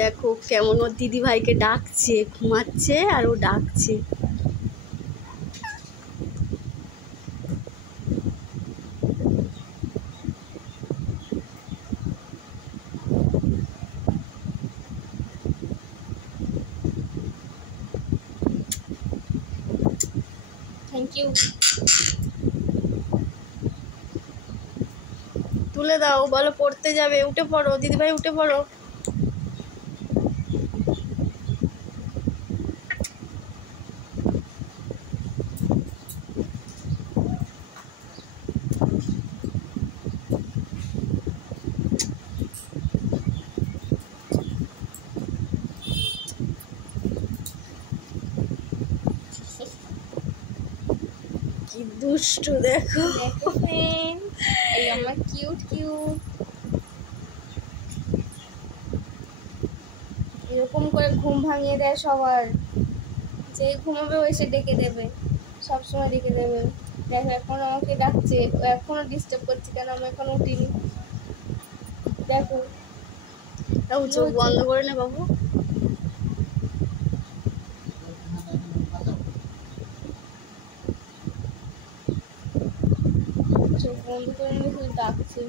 দেখো কেমন ওর দিদি ভাইকে ডাকছে, ঘুমাচ্ছে আর ও ডাকছে। Thank you. তুলে দাও, বলো পড়তে যাবে। উঠে পড়ো দিদি ভাই, উঠে পড়ো। কি দুষ্টু দেখো। দেখো ফ্রেন্ড, এই আমার কিউট কিউট। এরকম করে ঘুম ভাঙিয়ে দেয় সবার, যে ঘুমাবে ও এসে ডেকে দেবে, সবসময় ডেকে দেবে। দেখো এখন আমাকে ডাকছে, ও এখনো ডিস্টার্ব করছে, কেন আমি এখন উঠিনি। দেখো চোখ বন্ধ করে নে বাবু। চোখ বন্ধ করে নিয়ে ডাকছে।